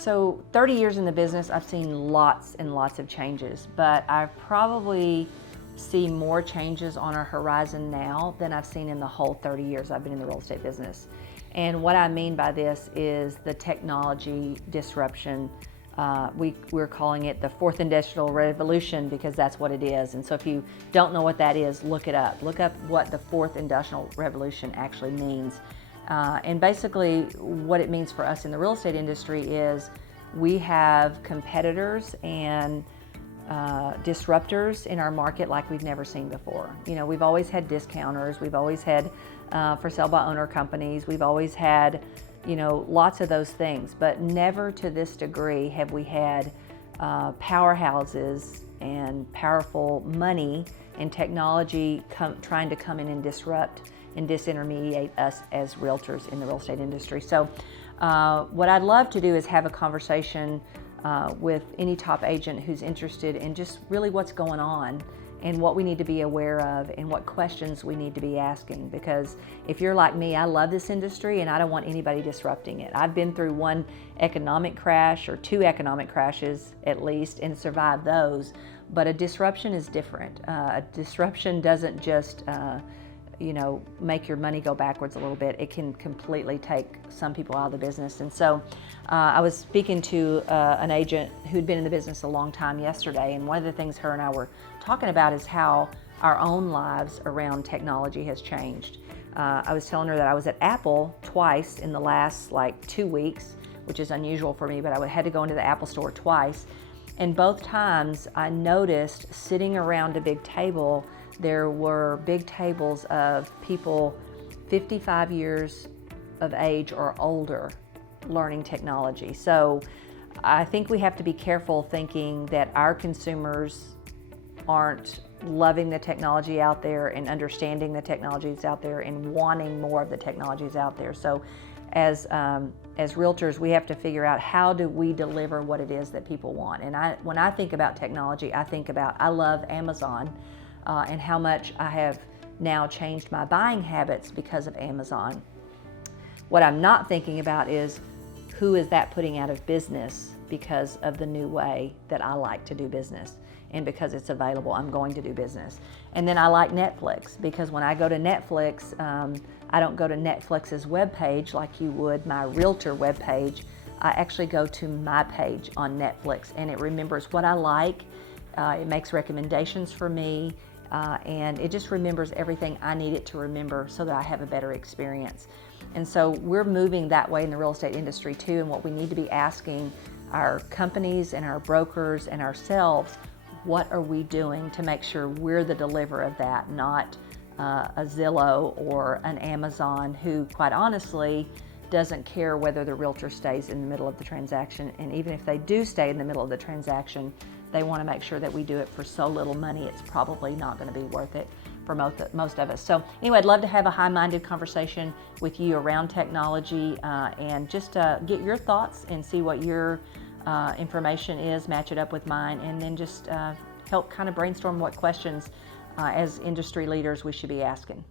So 30 years in the business, I've seen lots and lots of changes, but I probably see more changes on our horizon now than I've seen in the whole 30 years I've been in the real estate business. And what I mean by this is the technology disruption. We're calling it the fourth industrial revolution because that's what it is. And so if you don't know what that is, look it up. Look up what the fourth industrial revolution actually means. And basically what it means for us in the real estate industry is we have competitors and disruptors in our market like we've never seen before. You know, we've always had discounters, we've always had for sale by owner companies, we've always had, you know, lots of those things, but never to this degree have we had powerhouses and powerful money and technology trying to come in and disrupt and disintermediate us as realtors in the real estate industry. So what I'd love to do is have a conversation with any top agent who's interested in just really what's going on and what we need to be aware of and what questions we need to be asking. Because if you're like me, I love this industry and I don't want anybody disrupting it. I've been through one economic crash or two economic crashes at least and survived those, but a disruption is different. A disruption doesn't just you know, make your money go backwards a little bit. It can completely take some people out of the business. And so I was speaking to an agent who'd been in the business a long time yesterday, and one of the things her and I were talking about is how our own lives around technology has changed. I was telling her that I was at Apple twice in the last like 2 weeks, which is unusual for me, but I had to go into the Apple store twice. And both times I noticed sitting around a big table, there were big tables of people 55 years of age or older learning technology. So I think we have to be careful thinking that our consumers aren't loving the technology out there and understanding the technologies out there and wanting more of the technologies out there. So as realtors, we have to figure out how do we deliver what it is that people want. And when I think about technology, I love Amazon. And how much I have now changed my buying habits because of Amazon. What I'm not thinking about is who is that putting out of business because of the new way that I like to do business. And because it's available, I'm going to do business. And then I like Netflix because when I go to Netflix, I don't go to Netflix's webpage like you would my realtor webpage. I actually go to my page on Netflix and it remembers what I like. It makes recommendations for me. And it just remembers everything I need it to remember so that I have a better experience. And so we're moving that way in the real estate industry too, and what we need to be asking our companies and our brokers and ourselves, what are we doing to make sure we're the deliverer of that, not a Zillow or an Amazon who, quite honestly, doesn't care whether the realtor stays in the middle of the transaction. And even if they do stay in the middle of the transaction, they want to make sure that we do it for so little money, it's probably not going to be worth it for most of us. So anyway, I'd love to have a high-minded conversation with you around technology and just get your thoughts and see what your information is, match it up with mine, and then just help kind of brainstorm what questions as industry leaders we should be asking.